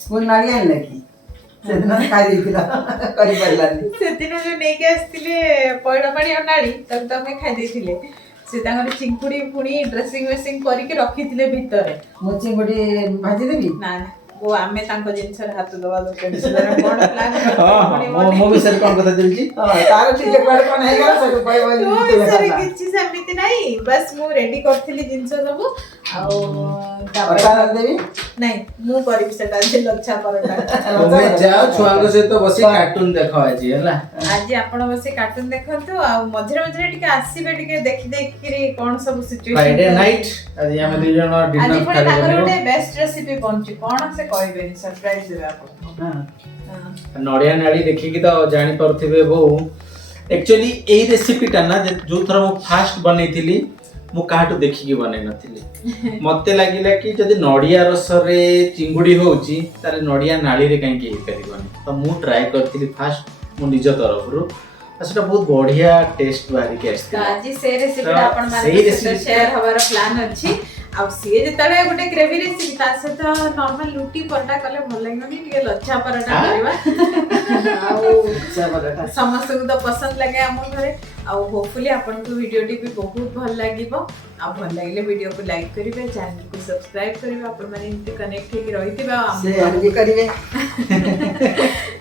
ମୁଁ ନାଳି ଆଣିଲା କି ସେଦିନ ଖାଇ ଦେଇଥିଲା କରିପାରିଲାନି। ସେଦିନ ଯୋଉ ନେଇକି ଆସିଥିଲେ ପଇଡ଼ ପାଣି ଆଉ ନାଳି ତାକୁ ତ ଆମେ ଖାଇ ଦେଇଥିଲେ। ସେ ତାଙ୍କର ଚିଙ୍ଗୁଡ଼ି ପୁଣି ଡ୍ରେସିଂ ମେସିଂ କରିକି ରଖିଥିଲେ ଭିତରେ। ମୁଁ ଚିଙ୍ଗୁଡ଼ି ଭାଜିଦେବି ନା ଓ ଆମେ ତାଙ୍କ ଜିନିଷରେ ହାତ ଦବା ଦରକାର କଣ ପ୍ଲାନ୍ ମୋ ବିଷୟରେ କଣ କଥା ଦେଉଛି ତାର ଟିକେ କୁଆଡେ କଣ ହେଇଗଲା ସେଠୁ ବିଷୟରେ କିଛି ସେମିତି ନାହିଁ ବାସ୍ ମୁଁ ରେଡି କରିଥିଲି ଜିନିଷ ସବୁ ଆଉ ଦେବି ନାଇଁ ମୁଁ କରିବି ସେଟା ଆଜି ଲଚ୍ଛା ପରଟା। ତମେ ଯାଅ ଛୁଆଙ୍କ ସହିତ ବସି କାର୍ଟୁନ ଦେଖ ଆଜି ହେଲା। ଆଜି ଆପଣ ବସି କାର୍ଟୁନ ଦେଖନ୍ତୁ ଆଉ ମଝିରେ ମଝିରେ ଟିକେ ଆସିବେ ଟିକେ ଦେଖି ଦେଖିକିରି କଣ ସବୁ ସିଚୁଏସନ ଫ୍ରାଇଡେ ନାଇଟ୍ ଆଜି ଆମେ ଦୁଇ ଜଣ ଆଜି ଡିନର ପୁଣି ତାଙ୍କର କରିବୁ। ଗୋଟେ ବେଷ୍ଟ ରେସିପି ବନୁଛି କଣ ସେ କହିବେନି ସରପ୍ରାଇଜ ଦେବେ ଆପଣଙ୍କୁ। ନଡ଼ିଆ ନାଳି ଦେଖିକି ତ ଜାଣି ପାରୁଥିବେ ବୋଉ एक्चुअली एई रेसिपीटा ना जो थर मु फास्ट बनेइथिली मु काहाटू देखिकी बनै नथिली मते लागिला कि जदि नडिया रस रे चिंगुडी होउची तारे नडिया नाळी रे काहे के परिबनी तो मु ट्राई करथिली फास्ट मु निज तरफ रु सेटा बहुत बढ़िया टेस्ट बारी के आस्ती आज से रेसिपी आपण माने शेयर हवार प्लान अछि आ सी जेतले गोटे ग्रेवी रेसिपी ता सहित नॉर्मल लुटी परोटा कले भल लागनी टिके लच्छा परोटा करबा आ समस्त को तो पसंद लगे हम घरे आ होपफुली आपन को वीडियो टी भी बहुत भल लागिबो आ भल लागले वीडियो को लाइक करिवे चैनल को सब्सक्राइब करिवे आपण माने इनते कनेक्ट हे रहितिबा हम शेयर भी करिवे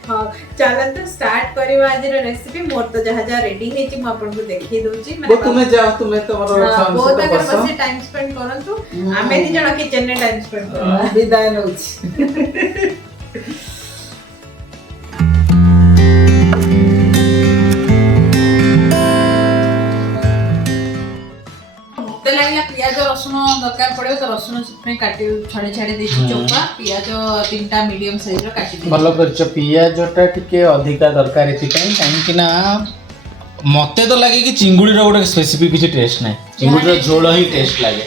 हां चलन तो स्टार्ट करबा आज रे रेसिपी मोर तो जहा जहा रेडी हे छी म आपन को देखि दोची वो तुम्हें जाओ तुम्हें तो बहुत अगर बस टाइम स्पेंड करंतु आमे नी जण किचन ने टाइम स्पेंड करबा विदाय नउची पियाज रसुण दरकार पड़े तो रसुण से काटी छड़े छाड़ी दे चोपा पियाज 3टा मीडियम साइज रो काटी दे भलो करछ पियाजटा टिके अधिका दरकार एथि काहे कि ना मते तो लागे कि चिंगुडी रो गोटे स्पेसिफिक किछि टेस्ट नै चिंगुडी रो झोल ही टेस्ट लागे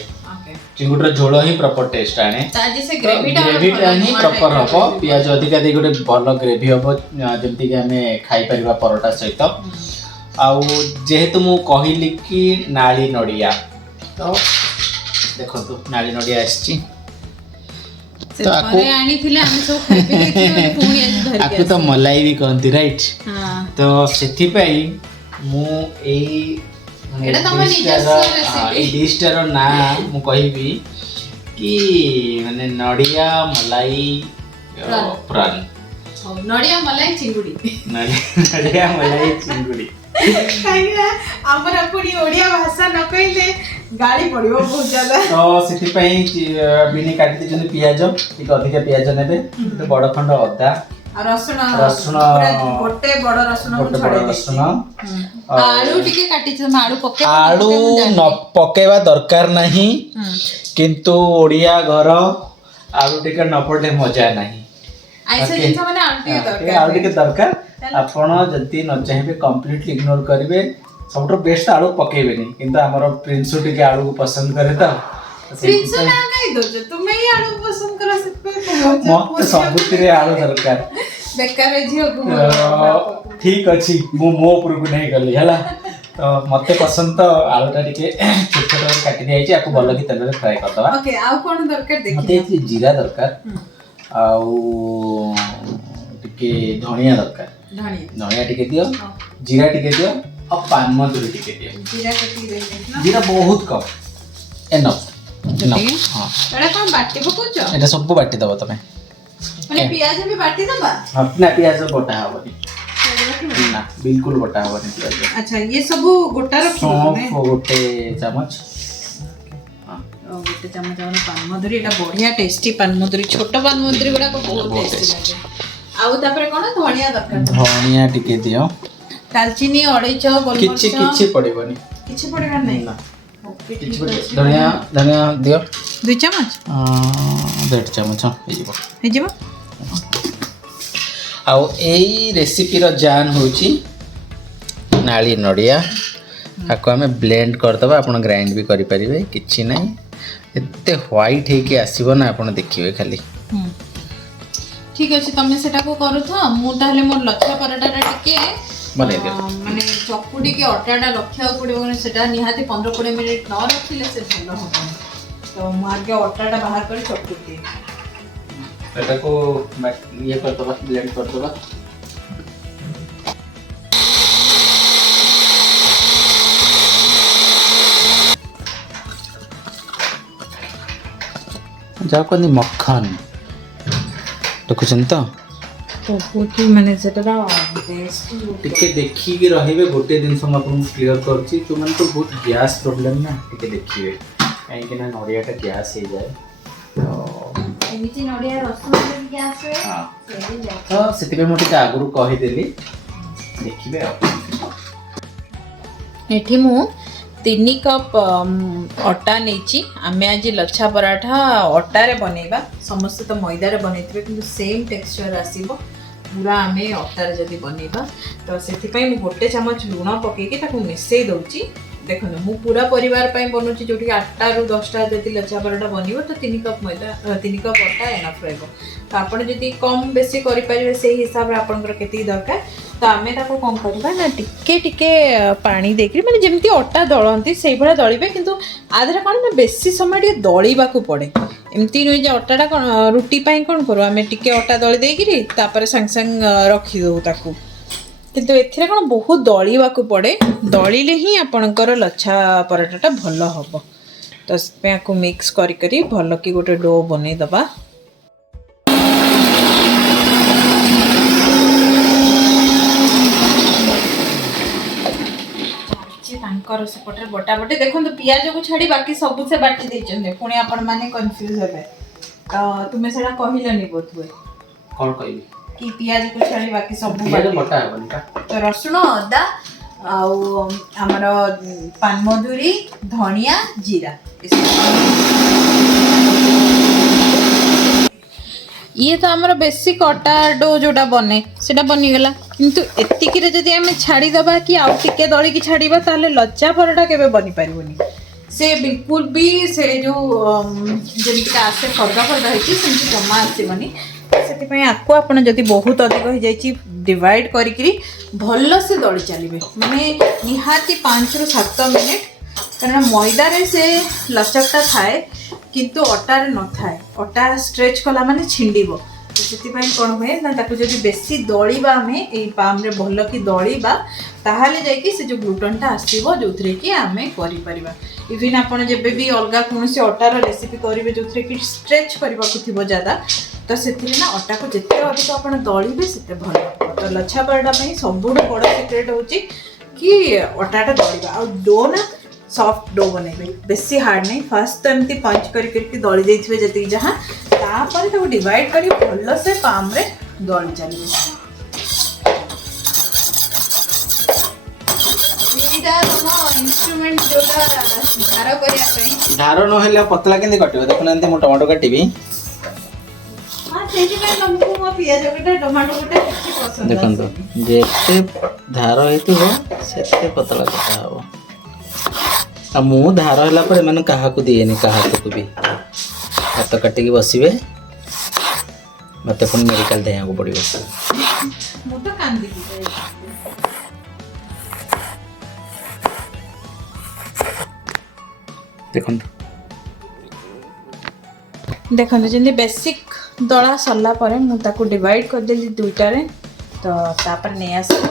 चिंगुडी रो झोल ही प्रॉपर टेस्ट आने ताजी से ग्रेवीटा ही प्रॉपर हबो पियाज अधिका दे गोटे भलो ग्रेवी हबो जेमति कि हमें खाई परिबा परोटा सहित आउ जेहेतु मु कहिली कि नाली नडिया तो देखो तो नाली नडिया आछि से परे आनी थिले हम सब खाइ पे देखि पुणी आज धरि आपको तो मलाई भी कहती राइट हां तो सेथि पई मु एई एटा तम निजस्व रेसिपी ए डिशटार ना मु कहिबी कि माने नडिया मलाई प्राण नडिया मलाई चिंगुडी नडिया मलाई चिंगुडी काइना हमरा पुणी ओडिया भाषा न कइले गाड़ी पड़िबो बहुत ज्यादा तो सेथि पई बिनी काटि दिजन पियाज ठीक अधिक पियाज नेबे तो बड़ खंड अदा आ रसुण पूरा गोटे बड़ रसुण को छड़े रसुण आलू टिके काटि छ आलू पके आलू न पकेवा दरकार नहीं किंतु ओडिया घर आलू टिके न पड़ले मजा नहीं ऐसे जिंस माने आलू टिके दरकार आपण जति न चाहिबे कंप्लीटली इग्नोर करिवे सबटो बेस्ट आलू पकेबेनी किंतु हमर प्रिंसु टिके आलू को पसंद करे त प्रिंसु ना कहि दो तुमे ही आलू पसंद करो सकते मत सबुतिरे आलू दरकार बेकार झियो को ठीक अछि मो ऊपर को नहीं गली हला तो मते पसंद तो आलूटा टिके छोट छोट काटि दिया छी आको भलो कि तेल रे फ्राई कर दवा ओके आउ कोन दरकार देखि मते जीरा दरकार आउ टिके धनिया दरकार धनिया टिके दियो जीरा टिके दियो और पान मधुरी टिके दियो जीरा कटी देना जीरा बहुत कम एनफ हां एटा कोन बाटी पकोच एटा सब बाटी दबो तमे माने प्याज भी बाटी दबा हां ना प्याज बटा हबनी ना बिल्कुल बटा हबनी प्याज अच्छा ये सब गोटा रखो सौंफ गोटे चम्मच गोटे चम्मच पान मधुरी एटा बढ़िया टेस्टी पान मधुरी छोट पान मधुरी गुडा को बहुत टेस्टी लागे आउ तापर कोन धनिया दरकार धनिया टिके दियो दालचीनी अड़ैच गोलमरिच किछि पड़िबनी किछि पड़िबा नै ओके ठीक अछि धनिया दियो 2 चम्मच 1.5 चम्मच हे जेबो आउ एई रेसिपी रो जान होची नाली नडिया आको हमें ब्लेंड कर दबा आपण ग्राइंड भी करि परिबे किछि नै एते व्हाइट हे के आसीबो ना आपण देखिबे खाली ठीक अछि तमे सेटा को करू था मु ताले मोर लच्छा पराठा टिके बने दे माने चकुडी के आटाडा रखिया पड़िबो ने सेटा निहाती 15-20 मिनिट न रखिले से भलो होता तो मु आगे आटाडा बाहर कर चकुडी ଏଟାକୁ ଇଏ କରିଦେବା, ବ୍ଲେଣ୍ଡ କରିଦେବା। ଯାହା କହନ୍ତି ମଖନ, ଦେଖୁଛନ୍ତି ତ? ବହୁତ ମାନେ ସେଟା ଟିକେ ଦେଖିକି ରହିବେ। ଗୋଟେ ଜିନିଷ ମୁଁ ଆପଣଙ୍କୁ କ୍ଲିୟର କରୁଛି, ଯୋଉମାନଙ୍କୁ ବହୁତ ଗ୍ୟାସ୍ ପ୍ରୋବ୍ଲେମ୍ ନା ଟିକେ ଦେଖିବେ, କାହିଁକି ନା ନଡ଼ିଆଟା ଗ୍ୟାସ୍ ହେଇଯାଏ। ଏମିତି ନଡ଼ିଆ ରସ ଗ୍ୟାସ୍ ହୁଏ। ତ ସେଥିପାଇଁ ମୁଁ ଟିକେ ଆଗରୁ କହିଦେଲି, ଦେଖିବେ ଆଉ। ଏଠି ମୁଁ 3 କପ୍ ଅଟା ନେଇଛି। ଆମେ ଆଜି ଲଚ୍ଛା ପରାଠା ଅଟାରେ ବନେଇବା। ସମସ୍ତେ ତ ମଇଦାରେ ବନେଇଥିବେ, କିନ୍ତୁ ସେମ୍ ଟେକ୍ସଚର ଆସିବ ପୁରା ଆମେ ଅଟାରେ ଯଦି ବନେଇବା। ତ ସେଥିପାଇଁ ମୁଁ 1 ଚାମଚ ଲୁଣ ପକେଇକି ତାକୁ ମିଶେଇ ଦେଉଛି। ଦେଖନ୍ତୁ ମୁଁ ପୁରା ପରିବାର ପାଇଁ ବନଉଛି, ଯୋଉଠିକି 8ରୁ 10ଟା ଯଦି ଲଚ୍ଛା ପରାଠା ବନିବ ତ 3 କପ୍ ମଇଦା 3 କପ୍ ଅଟା ଏନଫ୍ ରହିବ। ତ ଆପଣ ଯଦି କମ୍ ବେଶୀ କରିପାରିବେ ସେଇ ହିସାବରେ ଆପଣଙ୍କର କେତିକି ଦରକାର। ତ ଆମେ ତାକୁ କ'ଣ କରିବା ନା ଟିକେ ଟିକେ ପାଣି ଦେଇକି, ମାନେ ଯେମିତି ଅଟା ଦଳନ୍ତି ସେଇଭଳିଆ ଦଳିବେ, କିନ୍ତୁ ଆ ଦେହରେ କ'ଣ ନା ବେଶୀ ସମୟ ଟିକେ ଦଳିବାକୁ ପଡ଼େ। ଏମିତି ନୁହେଁ ଯେ ଅଟାଟା କ'ଣ ରୁଟି ପାଇଁ କ'ଣ କରୁ ଆମେ ଟିକେ ଅଟା ଦଳି ଦେଇକିରି ତାପରେ ସାଙ୍ଗେ ସାଙ୍ଗେ ରଖିଦେଉ ତାକୁ, କିନ୍ତୁ ଏଥିରେ କ'ଣ ବହୁତ ଦଳିବାକୁ ପଡ଼େ। ଦଳିଲେ ହିଁ ଆପଣଙ୍କର ଲଚ୍ଛା ପରାଠାଟା ଭଲ ହେବ। ତ ସେଥିପାଇଁ ଆକୁ ମିକ୍ସ କରି ଭଲ କି ଗୋଟେ ଡୋ ବନେଇଦେବା। ତାଙ୍କର ସେପଟରେ ବଟାବଟି ଦେଖନ୍ତୁ, ପିଆଜକୁ ଛାଡ଼ି ବାକି ସବୁ ସେ ବାଟି ଦେଇଛନ୍ତି। ପୁଣି ଆପଣମାନେ କନଫ୍ୟୁଜ୍ ହେବେ। ତ ତୁମେ ସେଇଟା କହିଲନି ବୋଧହୁଏ। କ'ଣ କହିବି? କି ପିଆଜକୁ ଛାଡ଼ି ବାକି ସବୁ ବଟା ହେବନି। ତ ରସୁଣ, ଅଦା ଆଉ ଆମର ପାନମଧୁରୀ, ଧନିଆ, ଜିରା, ଇଏ ତ ଆମର ବେସିକ୍ ଅଟା ଡୋ ଯୋଉଟା ବନେ ସେଟା ବନିଗଲା। କିନ୍ତୁ ଏତିକିରେ ଯଦି ଆମେ ଛାଡ଼ିଦେବା କି ଆଉ ଟିକେ ଦଳିକି ଛାଡ଼ିବା, ତାହେଲେ ଲଚ୍ଛା ପରଟା କେବେ ବନିପାରିବନି। ସେ ବିଲକୁଲ ବି ସେ ଯେଉଁ ଯେମିତିକା ଆସେ ଫର୍ଦା ହେଇଛି ସେମିତି ଜମା ଆସିବନି। ସେଥିପାଇଁ ଆକୁ ଆପଣ ଯଦି ବହୁତ ଅଧିକ ହେଇଯାଇଛି ଡିଭାଇଡ଼ କରିକିରି ଭଲସେ ଦଳି ଚାଲିବେ, ମାନେ ନିହାତି 5ରୁ 7 ମିନିଟ୍। କାରଣ ମଇଦାରେ ସେ ଲଚକଟା ଥାଏ କିନ୍ତୁ ଅଟାରେ ନଥାଏ। ଅଟା ଷ୍ଟ୍ରେଚ୍ କଲା ମାନେ ଛିଣ୍ଡିବ। ତ ସେଥିପାଇଁ କ'ଣ ହୁଏ ନା ତାକୁ ଯଦି ବେଶୀ ଦଳିବା, ଆମେ ଏଇ ପାମ୍ରେ ଭଲ କି ଦଳିବା, ତାହେଲେ ଯାଇକି ସେ ଯେଉଁ ଗ୍ଲୁଟନ୍ଟା ଆସିବ ଯେଉଁଥିରେ କି ଆମେ କରିପାରିବା। ଇଭିନ୍ ଆପଣ ଯେବେ ବି ଅଲଗା କୌଣସି ଅଟାର ରେସିପି କରିବେ ଯେଉଁଥିରେ କି ଷ୍ଟ୍ରେଚ୍ କରିବାକୁ ଥିବ ज़्यादा, ତ ସେଥିରେ ନା ଅଟାକୁ ଯେତେ ଅଧିକ ଆପଣ ଦଳିବେ ସେତେ ଭଲ ହେବ। ତ ଲଚ୍ଛା ପରାଠା ପାଇଁ ସବୁଠୁ ବଡ଼ ସିକ୍ରେଟ୍ ହେଉଛି କି ଅଟାଟା ଦଳିବା। ଆଉ ଡୋ ନା ସଫ୍ଟ ଡୋ ବନେଇବେ, ବେଶୀ ହାର୍ଡ଼ ନାହିଁ। ଫାଷ୍ଟ ତ ଏମିତି ପଞ୍ଚ କରିକି ଦଳି ଦେଇଥିବେ ଯେତିକି ଯାହା, ତାପରେ ତାକୁ ଡିଭାଇଡ଼ କରି ଭଲସେ ପାମ୍ରେ ଦଳି ଚାଲିବେ। ଏଇଟା ତମ ଇନଷ୍ଟ୍ରୁମେଣ୍ଟ ଯୋଉଟା ଧାର କରିବା ପାଇଁ। ଧାର ନହେଲେ ପତଳା କେମିତି କଟିବ? ଦେଖୁନାହାନ୍ତି ମୁଁ ଟମାଟୋ କାଟିବି। ହଁ, ସେଇଥିପାଇଁ ତମକୁ ମୋ ପିଆଜ ଗୋଟେ ଟମାଟୋ ଗୋଟେ କିଛି ପସନ୍ଦ ଦେଖନ୍ତୁ, ଯେତେ ଧାର ହେଇଥିବ ସେତେ ପତଳା କଟା ହବ। ଆଉ ମୁଁ ଧାର ହେଲା ପରେ ଏମାନେ କାହାକୁ ଦିଏନି, କାହାକୁ ବି। ହାତ କାଟିକି ବସିବେ, ମୋତେ ପୁଣି ମେଡ଼ିକାଲ ଦେବାକୁ ପଡ଼ିବ। ମୁଁ ତ କାନ୍ଦିବି। ଦେଖନ୍ତୁ ଯେମିତି ବେସିକ୍ ଦଳା ସରିଲା ପରେ ମୁଁ ତାକୁ ଡିଭାଇଡ଼ କରିଦେଲି 2ଟାରେ। ତ ତାପରେ ନେଇ ଆସିଲି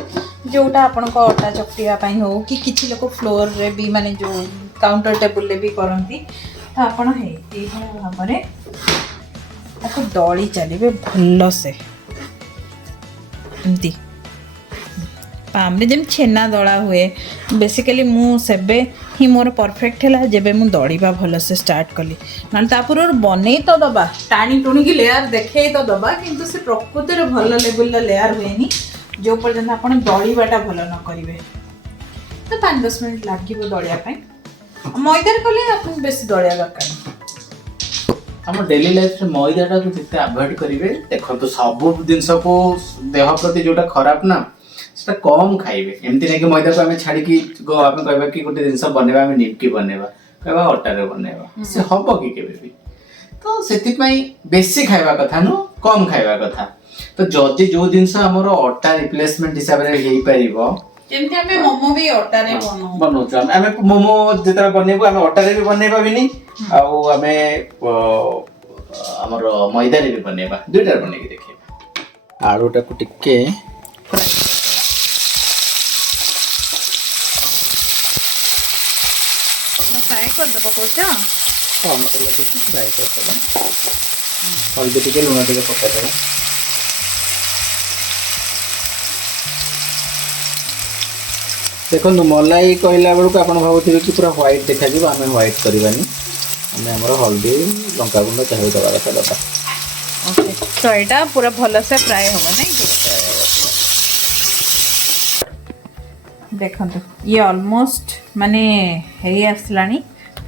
ଯେଉଁଟା ଆପଣଙ୍କ ଅଟା ଚକଟିବା ପାଇଁ ହେଉ କି କିଛି ଲୋକ ଫ୍ଲୋରରେ ବି, ମାନେ ଯେଉଁ କାଉଣ୍ଟର ଟେବୁଲରେ ବି କରନ୍ତି। ତ ଆପଣ ଏଇଭଳିଆ ଭାବରେ ତାକୁ ଦଳି ଚାଲିବେ ଭଲସେ, ଏମିତି ପାମ୍ରେ ଯେମିତି ଛେନା ଦଳା ହୁଏ। ବେସିକାଲି ମୁଁ ସେବେ ହିଁ ମୋର ପରଫେକ୍ଟ ହେଲା ଯେବେ ମୁଁ ଦଳିବା ଭଲସେ ଷ୍ଟାର୍ଟ କଲି। ନହେଲେ ତା ପୂର୍ବରୁ ବନେଇ ତ ଦେବା, ଟାଣି ଟୁଣିକି ଲେୟାର ଦେଖେଇ ତ ଦେବା, କିନ୍ତୁ ସେ ପ୍ରକୃତରେ ଭଲ ଲେବୁଲର ଲେୟାର ହୁଏନି ଯେଉଁ ପର୍ଯ୍ୟନ୍ତ ଆପଣ ଦଳିବାଟା ଭଲ ନ କରିବେ। ତ 5-10 ମିନିଟ୍ ଲାଗିବ ଦଳିବା ପାଇଁ। ମଇଦାରେ କଲେ ଆପଣଙ୍କୁ ବେଶୀ ଦଳିବା ଦରକାର ନାହିଁ। ଆମ ଡେଲି ଲାଇଫରେ ମଇଦାଟାକୁ ଯେତେ ଆଭଏଡ୍ କରିବେ। ଦେଖନ୍ତୁ, ସବୁ ଜିନିଷକୁ ଦେହ ପ୍ରତି ଯେଉଁଟା ଖରାପ ନା ସେଟା କମ୍ ଖାଇବେ। ଏମିତି ନାହିଁ କି ମଇଦାକୁ ଆମେ ଛାଡ଼ିକି ଆମେ କହିବା କି ଗୋଟେ ଜିନିଷ ବନେଇବା, ଆମେ ନିମକି ବନେଇବା, କହିବା ଅଟାରେ ବନେଇବା, ସେ ହବ କି କେବେ ବି? ତ ସେଥିପାଇଁ ବେଶୀ ଖାଇବା କଥା ନୁହଁ, କମ୍ ଖାଇବା କଥା। ତ ଯଦି ଯେଉଁ ଜିନିଷ ଆମର ଅଟା ରିପ୍ଲେସମେଣ୍ଟ ହିସାବରେ ହେଇପାରିବ, ଯେମିତି ଆମେ ମୋମୋ ବି ଅଟାରେ ବନଉଛୁ, ଆମେ ମୋମୋ ଯେତେବେଳେ ବନେଇବୁ ଆମେ ଅଟାରେ ବି ବନେଇ ପାରିବିନି। ଆଉ ଆମେ हमर मैदा रे भी बनेबा दुईटा बने के देखिबा आलूटा को टिके फ्राई कर दबो कोच कम तेल देके फ्राई कर देबा हल्दी टिके लूण टिके पका देबा देखो मलाई कहला बेलू आप भावुवे कि पूरा व्हाइट देखा आम व्हाइट करवानी आम आम हल्दी लंका गुंड चाहे दवा कथा दबा ओके तो यहाँ पूरा भल से फ्राए हम नहीं देखो ये ऑलमोस्ट माने है आसलानी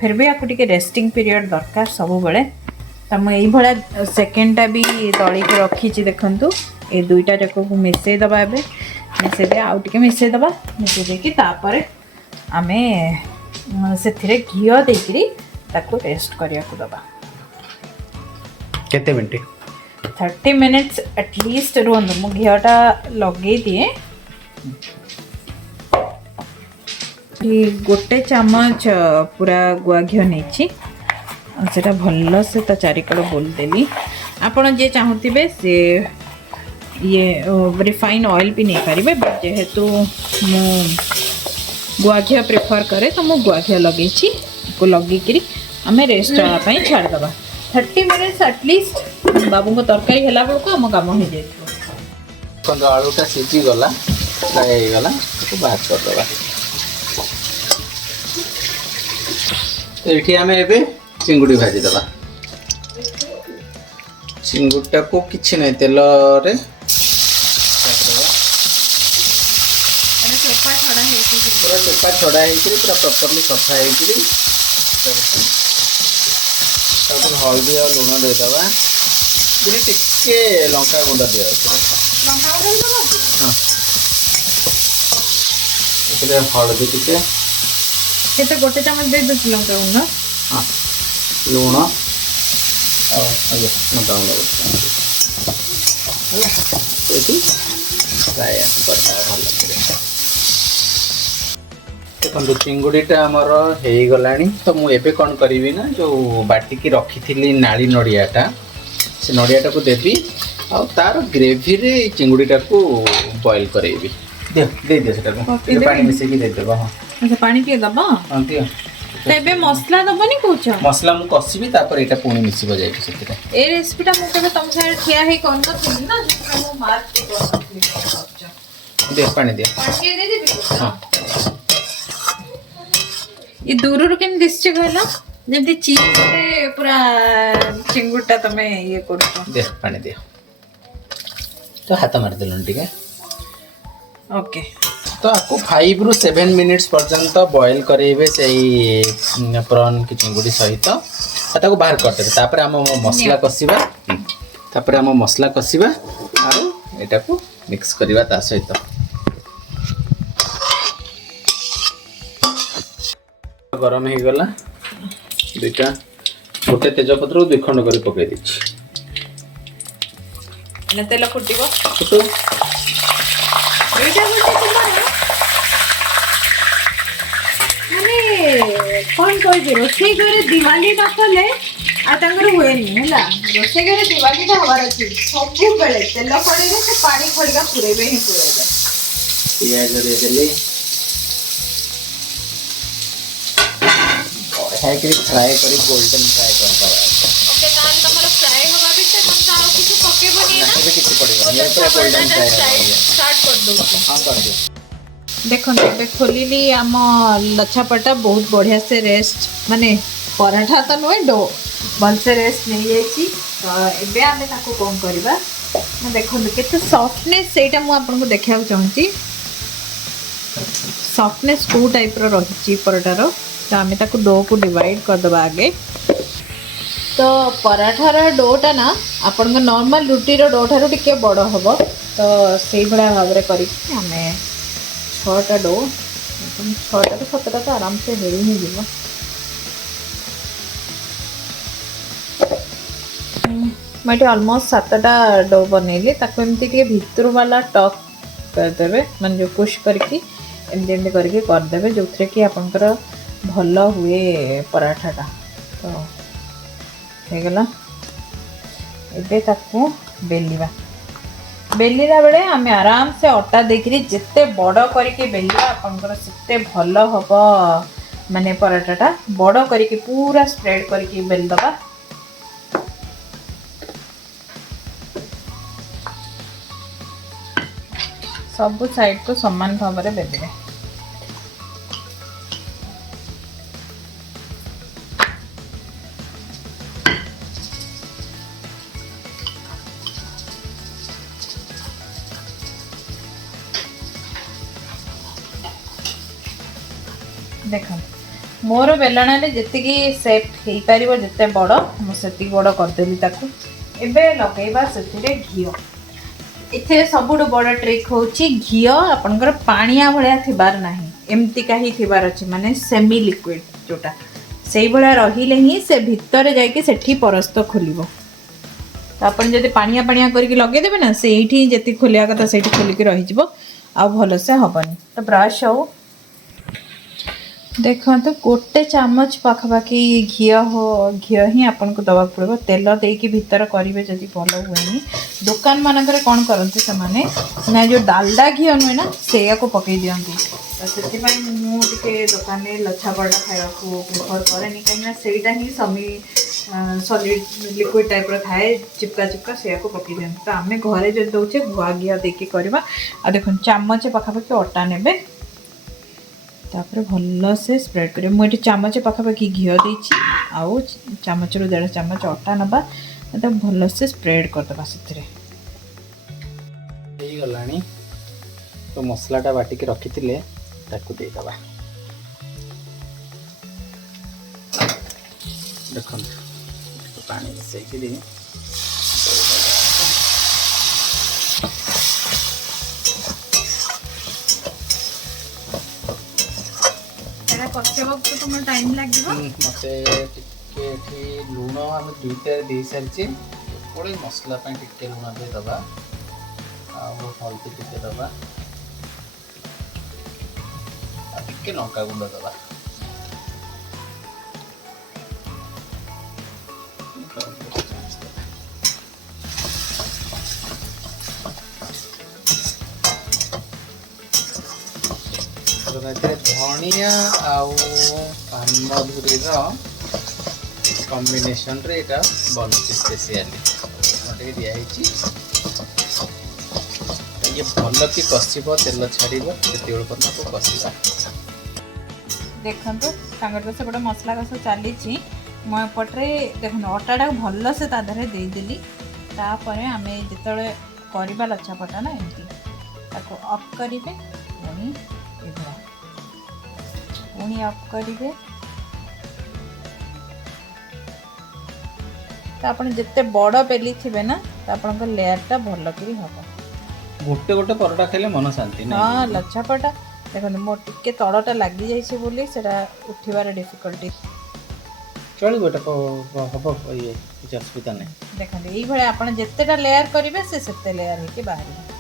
फिर भी आपको टिके रेस्टिंग पीरियड दरकार सब बेले तो मुझे भाया सेकेंडटा भी दलिक रखी देखु ये दुईटा जाक को मिसई दबा ए मिसई दे आउ टिके मिसई दबा मिसई देकी तापर आमे से घी देकरी ताको रेस्ट करिया को दबा केते मिनिट 30 मिनिट्स एटलिस्ट रुहतु मु घीटा लगे दिए गोटे चामच पूरा गुआ घी नहीं सेटा भल से तो चारिकड़ बोलदेली आपड़ जी चाहूबे से ये रिफाइन ऑयल भी नहीं पारे जेहेतु मु गुआ घी प्रिफर करे तो मु गुआ घी लगे को लगे आम रेस्ट हाँपाई छाड़दे 30 मिनिट्स एटलिस्ट बाबू को तरकारी है बेलू आम कम हो जाए आलूटा सीझी गला फ्राई गला बाहर करदे ये आम ए चिंगुड़ी भाजी दबा चिंगुड़ा को किसी नहीं तेल रे चोपा छड़ा पूरा प्रॉपर्ली सफा हल्दी और लुण देदेबा टिके लंका गुंड दिया हल्दी टिके गोटे चामच दे दो लंका गुंड हाँ लुण लंका गुंड फ्राए देखो चिंगुड़ीटा आमर हो गला तो मुझे कौन करी ना जो बाटिकी रखी थी नाली नड़ियाटा से नड़ियाटा को देवी आ तार ग्रेवी रे चिंगुड़ीटा को बॉईल करेबी दे दे दे सेटा पानी मिसेकी दे देबा हां अच्छा पानी के दबा हां दियो तेबे मसला दबनी कहूछ मसला मु कसिबी तापर एटा पुणी मिसिबो जाई सेटा ए रेसिपीटा मु केबे तुम साइड ठिया हे कोन तो थी ना जे मु मार्क के करथि दे पानी दे देबी हां ये दूर केन दिसछ कहला जल्दी चीज रे पूरा चिंगुटा तमे ये करतो दे पानी दे तो हाथ मार देलन ठीक है ओके तो आपको 5 रु 7 मिनिट्स पर्यंत बॉईल करेबे से प्रॉन की चिंगुड़ी सहित ताको बाहर करते तापर हम मसला कसिबा तापर हम मसला कसिबा आरो एटा को मिक्स करिबा ता सहित गरम हो गला दुईटा गोटे तेजपत्र 2 खंड कर पकई दी तेल फुटिबो फुटो कौन कह रोसे घर दिवाली न कले हुए रोसे घर दिवाली हबार अच्छी सब बेले तेल खड़े से पानी खड़िका पुरेबे ही पुरेबे पियाज दे देली बढ़िया के फ्राई करी गोल्डन फ्राई करता ओके ताल तमरो फ्राई होबा भी त हम तारो किछ पकेबो नहीं ना किछ पड़ेगा ये पूरा गोल्डन फ्राई स्टार्ट कर दो हां कर दे देखो ए खोलिली आम लच्छापटा बहुत बढ़िया से रेस्ट माने पराठा तो नुहे डो भल से रेस्ट नहीं जाइए तो एबे आमे ताको कौन करबा ना देखो केते सॉफ्टनेस सेटा मु आपन को देखिया चाहूची सॉफ्टनेस टू टाइप रो रही पराठा रो तो आमे ताको डो को डिवाइड कर दबा आगे तो पराठार डोटा ना आपन को नॉर्मल रुटी रो डो ठारो टिके बड़ हबो तो सेही बड़ा भाव रे करी आमे 6टा डो 6टा तो 7टा तो आराम से हो ही जीव मैं ऑलमोस्ट 7टा डो बनैली ताको एमती के भीतर वाला टॉप करदेवे मान जो पुश करके एमती एमती करके करदेवे जो थे कि आपनकर भल हुए पराठाटा तो हो गला एबे ताकू बेलिबा बेलिला बेले आम आराम से अटा देकरी जिते बड़ करके बेलिबा आपनकर सेते भल हब माने पराठाटा बड़ करके पूरा स्प्रेड करके बेल दबा सब साइड को समान भाव में बेलिबे देखो मोर बेलणा जी सेप हो पार जिते बड़ मुझे बड़ करदेली एबे लगेबा से घी इथे सबुठ बड़ ट्रिक हूँ घी आपनकर पानिया भाया थिबार नाही एमतिका ही थिबार अछि माने सेमी लिक्विड जोटा सेई भला रहिले ही से भितर जाके सेठी परस्त खोलिबो तो आपन जदि पानिया पानिया करके लगे देबे ना सेठी जति खोलिया कथा सेठी खोली के रहि जिवो आ भलो से हबनी तो ब्रश हो देखो तो गोटे चामच पाखापाखि घी ही आपन को दवा पड़ो तेल देकी भितर करेंगे जदि भल हुए दुकान मानक कौन करते से जो डालडा घी नुहे ना से पकई दिखती तो से मुझे दुकान में लच्छा पराठा खाया प्रिफर कैनि कहीं सेटा ही समी सॉलिड लिक्विड टाइप थाए चिपका चिपका से पकई दिखती तो आम घरे जो दौचे गुआ घी देकी करवा आ देख चामच पाखापाखि अटा ने तापर भल से स्प्रेड कर मुझे चामच पाखापाखि घी देती आउ चामच रु 1.5 चामच अटा नबा तो भल से स्प्रेड करदे से गलानी तो मसलाटा बाटिक रखी ताकू देदबा देख पानी मिसैक तो तुम टाइम लगे मत लुण आम दुईटार दे सारी थोड़े मसला टे लुण देदबा हल्दी टे दबा टे लंका गुंड दबा धनिया आउ पानमधुरी कॉम्बिनेशन रे एटा बनछि स्पेशली मोटे दियाई ये भल कि कषिब तेल छाड़ से को कषा देखो सांगर से गोटे मसला कष चली मुझे देख अटाटा भल से तादे देदेली तापर आम जो करवा लच्छा पटा ना एमती अफ करेंगे पुणी अफ करेंगे तो आप जिते बड़ बेली थे ना तो आप लेयरटा भल कर हम गोटे गोटे परोटा खाइले मन शांति ना हाँ लच्छा पटा देखो मोर टिके तलटा लगी जाइए बोली सेटा उठिबार डिफिकल्टी चलो बेटा हम ये कुछ असुविधा नहीं देखो ये भाई आप जितेटा लेयर करेंगे से सेते लेयर होके बाहर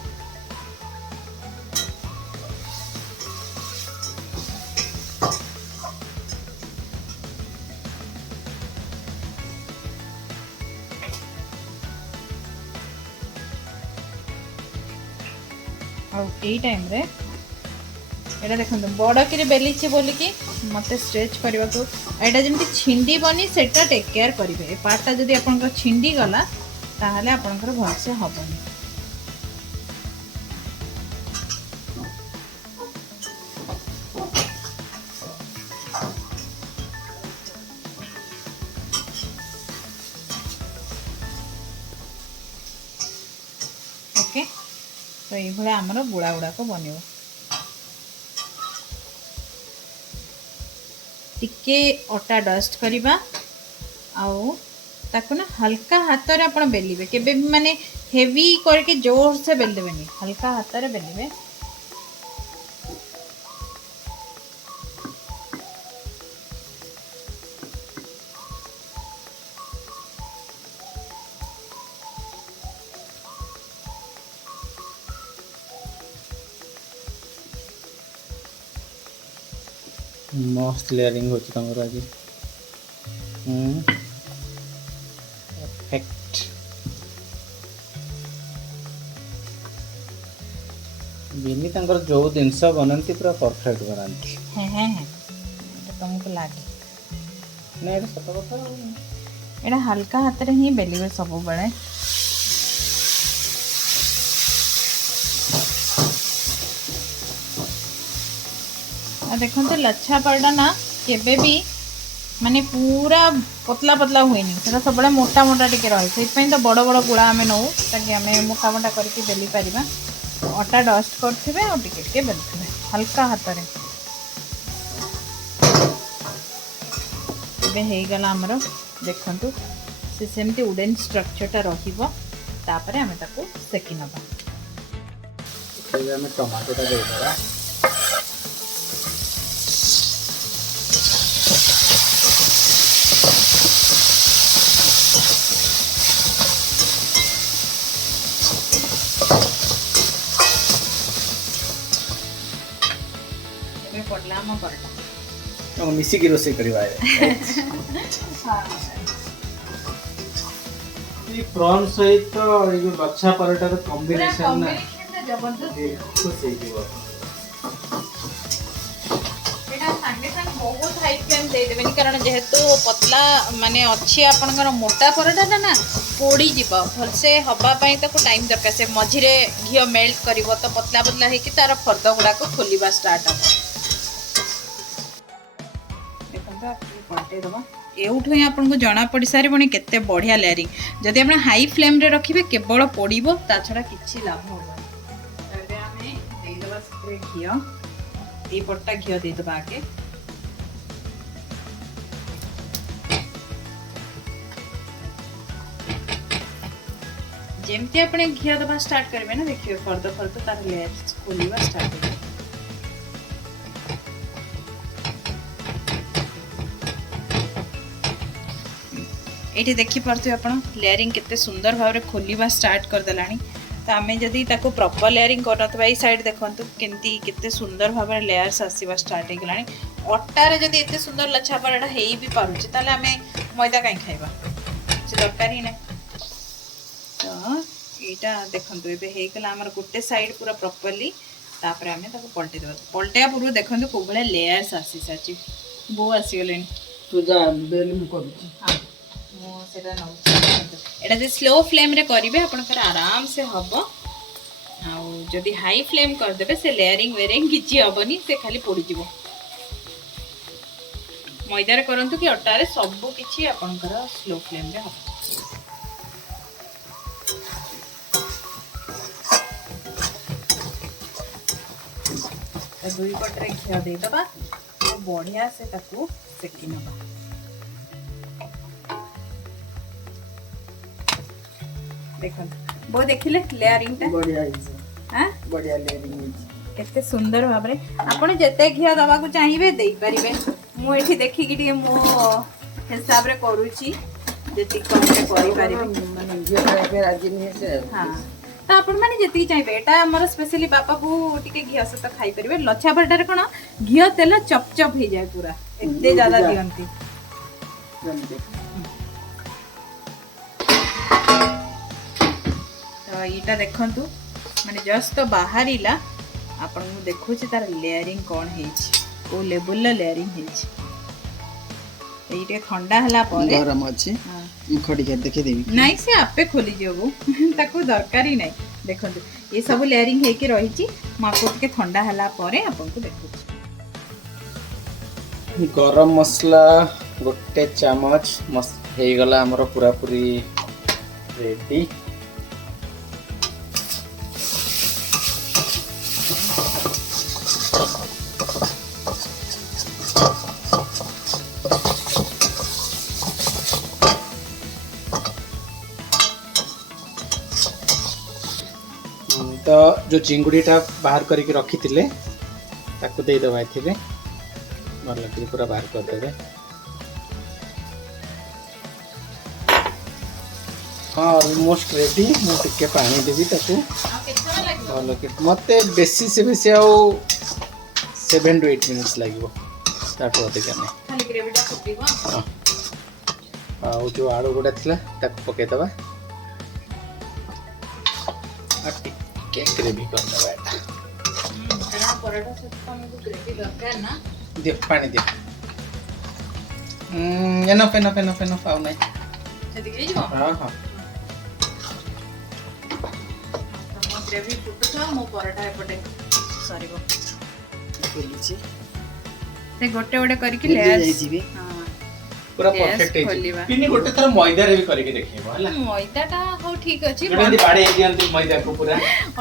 यही टाइम रे एटा देखो बड़ कि बेली बोलिकी मत स्ट्रेच करने को यहाँ जमी छिंडी बनी सेटा टेक केयर करेंगे पार्टा जदि आप छिंडी गला ताहले आपनकर भलसे हबनी ओके तो ये आमर गुड़ा गुड़ाक बन टिके अटा डस्ट करवा आउ ताकू ना हल्का हाथ रे आपण बेलिबे केबे भी माने हेवी करके जोर से बेल देबेनी हल्का हाथ रे बेलिबे मस्त लेयरिंग होची तमर आज परफेक्ट ବିନି ତାଙ୍କର ଯୋଉ ଜିନିଷ ବନାନ୍ତି ପୁରା ପରଫେକ୍ଟ ବନାନ୍ତି। ଏଇଟା ତମକୁ ଲାଗେ ନା ଏଇଟା ସତ କଥା। ଏଇଟା ହାଲକା ହାତରେ ହିଁ ବେଲିବେ ସବୁବେଳେ। ଦେଖନ୍ତୁ ଲଚ୍ଛା ପରଟା ନା କେବେ ବି ମାନେ पूरा पतला पतला हुए सब मोटा मोटा टिके रहे से तो बड़ बड़ गुड़ा आम नौ ताकि आम मोटा मोटा करके बेली पार अटा डस्ट करेंगे और टिके बेलुवे हल्का हाथ में गला आमर देखु से सेमती वुडन स्ट्रक्चरटा रही आम ताको सेकी नबा टमाटोटा देदेबा पड़ला आम परटा मिसिकी रोषे करवा प्रॉन सहित ये लच्छा पराठा कॉम्बिनेशन ना जबरदस्त खुश है बहुत हाई फ्लेम देदेनि कारण जेहेतु पतला माने अच्छी आपनकर मोटा पराठा ना पोड़ी जीव भलसे हवापाई ताको टाइम दरकार से मझिरे घी मेल्ट करिवो तो पतला पतला है कि तार फर्द गुड़ा को खोलिबा स्टार्ट हम देखंता पलटे दबा एउठो ही आपन को जना पड़ी सारे बणी केते बढ़िया लेयरिंग जदि आपण हाई फ्लेम रे रखिबे केवल पोड़ीबो ता छडा किछि लाभ होबो तबे हमें देई दबा स्प्रे घी ए पट्टा घी दे दबा आगे जेमती अपने घी दबा स्टार्ट करेंगे ना देखिए फर्द फर्द तार लेयर्स खोलिबा स्टार्ट हो ये देखि पारथि आपण लेयरिंग केते सुंदर भाव रे खोलिबा स्टार्ट कर देलानी तो आमे जदी ताको प्रॉपर लेयरिंग करनथबा ई साइड देखंतु केंती केते सुंदर भाव रे लेयर्स आसीबा स्टार्ट हे गेलानी अट्टा रे जदी एते सुंदर लच्छा पराठा हेई भी पारुची ताले आमे मैदा काई खाइबा से दरकार ही नै तो एटा देखंतु एबे हे गेला हमर गुटे साइड पूरा प्रॉपर्ली तापर आमे ताको पलटी देबा पलटिया पूर्व देखंतु कोबळे लेयर्स आसी साची बो आसी गेलेनी तू जा बेलिंग कर हां मो सेटा नौ एटा जे स्लो फ्लेम रे करिवे आपनकर आराम से हबो आ जदी हाई फ्लेम कर देबे से लेयरिंग वेरिंग किछि हबनी से खाली पोडी जिवो मैदा रे करंतु कि अट्टा रे सब किछि आपनकर स्लो फ्लेम रे हबो दुई पटरे घी दे दबा तो बढ़िया से ताकू सेकी नबा देखो वो देखिले लेयरिंग ता बढ़िया हां बढ़िया लेयरिंग केते सुंदर भाबरे आपण जते घी दबा को चाहिबे देई परिबे मु एठी देखि कि मो हिसाब रे करूची जेति कम रे करि परिबे माने घी खाए पे राजी नहीं से हां तो आपण माने जेति चाहिबे एटा हमर स्पेशली बापा को टिके घी सहित खाई परिबे लच्छा पराठा रे कोन घी तेल चप चप हो जाए पूरा एते ज्यादा दियंती तो एटा देखंतु माने जस्ट तो बाहरिला आपण को देखुची तार लेयरिंग कोन हेछि ओ लेवल ला लेयरिंग हेछि एटे ठंडा हला परे गरम अछि हां खडी के देखि देबी नाही से आपे खोली जेबो ताको दरकार ही नाही देखंतु ये सब लेयरिंग हे के रहिछि माको के ठंडा हला परे आपण को देखुची गरम मसला गोटे चम्मच मस्त हे गला हमरो पूरा पूरी रेडी तो जो चिंगुड़ीटा बाहर करके रखी थिले ताकू दे दबा एथिबे भल लगी पूरा बाहर कर देबे हां ऑलमोस्ट रेडी मु टिके पानी देबी ताकू भल के मते बेसी से बेसी आ 7 to 8 मिनिट्स लागिवो स्टार्ट होते करने खाली ग्रेवीटा फुटिबो आ जो आलू गोडा थिला ताकू पके दबा आ टिके ग्रेवी कर दबा एटा ପରଟା ସହିତ ଆମକୁ ଗ୍ରେଭି ଦରକାର ନା। ଦିଅ ପାଣି ଦିଅ। ଏନଫ ଏନଫ ଏନଫ ଏନଫ ଆଉ ନାହିଁ। ସେତିକି ହେଇଯିବ। ହଁ ହଁ। ମୋ ଗ୍ରେଭି ଫୁଟୁଥାଉ, ମୋ ପରଟା ଏପଟେ ସରିବ। ଖୋଲିଛି ସେ ଗୋଟେ ଗୋଟେ କରିକି ଖୋଲି ଲେୟାର ଯାଇଯିବି। ପୁରା Yes, ପରଫେକ୍ଟ ହେଇଛି। ଖୋଲିବା। ପିନି ଗୋଟେ ଥର ମଇଦାରେ ବି କରିକି ଦେଖେଇବ ହେଲା। ମଇଦାଟା ହଉ ଠିକ ଅଛି। ଯୋଉଟା ଏମିତି ବାଡେଇ ଦିଅନ୍ତି ମଇଦାକୁ ପୁରା।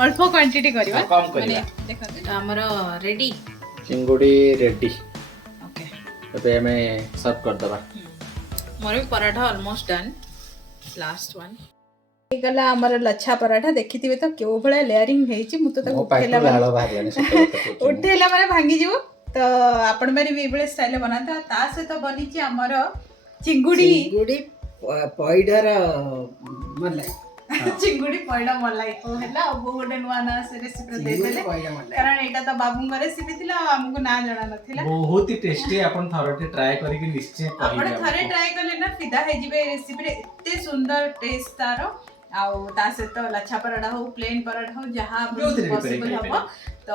ଅଳ୍ପ କ୍ୱାଣ୍ଟିଟି କରିବା। ହଁ, କମ୍ କରିବା। ଦେଖନ୍ତୁ ଆମର ରେଡି। ଚିଙ୍ଗୁଡ଼ି ରେଡି। ଓକେ। ଏବେ ଆମେ ସର୍ଭ କରିଦେବା। ମୋର ବି paratha almost done. Last one ହେଇଗଲା ଆମର ଲଚ୍ଛା ପରାଠା। ଦେଖିଥିବେ ତ କେଉଁ ଭଳିଆ ଲେୟାରିଂ ହେଇଛି। ମୁଁ ତ ତାକୁ ଉଠେଇଲା ମାନେ ଭାଙ୍ଗିଯିବ। ତ ଆପଣ ମାନେ ବି ଏଇଭଳିଆ ଷ୍ଟାଇଲରେ ବନାନ୍ତୁ। ଆଉ ତା ସହିତ ବନିଛି ଆମର ଚିଙ୍ଗୁଡ଼ି ପଇଡ଼ର ମଲାଇ। ଚିଙ୍ଗୁଡ଼ି ପଇଡା ମଲାଇ ହଉ ହେଲା। ଆଉ ବୋଉ ଗୋଟେ ନୂଆ ନା ସେ ରେସିପି ଦେଇଦେଲେ, କାରଣ ଏଇଟା ତ ବାବୁଙ୍କ ରେସିପି ଥିଲା ଆଉ ଆମକୁ ନାଁ ଜଣା ନଥିଲା। ବହୁତ ହି ଟେଷ୍ଟି। ଆପଣ ଥରଟେ ଟ୍ରାଏ କରିକି ନିଶ୍ଚୟ ଆପଣ ଥରେ ଟ୍ରାଏ କଲେ ନା ଫିଦା ହେଇଯିବେ ଏ ରେସିପିରେ। ଏତେ ସୁନ୍ଦର ଟେଷ୍ଟ ତାର। ଆଉ ତା ସହିତ ଲଚ୍ଛା ପରାଠା ହଉ, ପ୍ଲେନ୍ ପରାଠା ହଉ, ଯାହା ଆପଣଙ୍କୁ ପସିବଲ ହବ ତ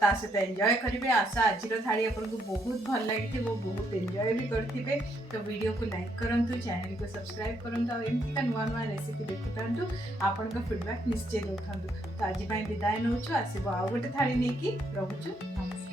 ତା ସହିତ ଏନ୍ଜୟ କରିବେ। ଆଶା ଆଜିର ଥାଳି ଆପଣଙ୍କୁ ବହୁତ ଭଲ ଲାଗିଥିବ, ବହୁତ ଏନ୍ଜୟ ବି କରିଥିବେ। ତ ଭିଡ଼ିଓକୁ ଲାଇକ୍ କରନ୍ତୁ, ଚ୍ୟାନେଲକୁ ସବସ୍କ୍ରାଇବ୍ କରନ୍ତୁ, ଆଉ ଏମିତିକା ନୂଆ ନୂଆ ରେସିପି ଦେଖୁଥାନ୍ତୁ। ଆପଣଙ୍କ ଫିଡ଼ବ୍ୟାକ୍ ନିଶ୍ଚୟ ଦେଉଥାନ୍ତୁ। ତ ଆଜି ପାଇଁ ବିଦାୟ ନେଉଛୁ। ଆସିବ ଆଉ ଗୋଟେ ଥାଳି ନେଇକି। ରହୁଛୁ, ନମସ୍କାର।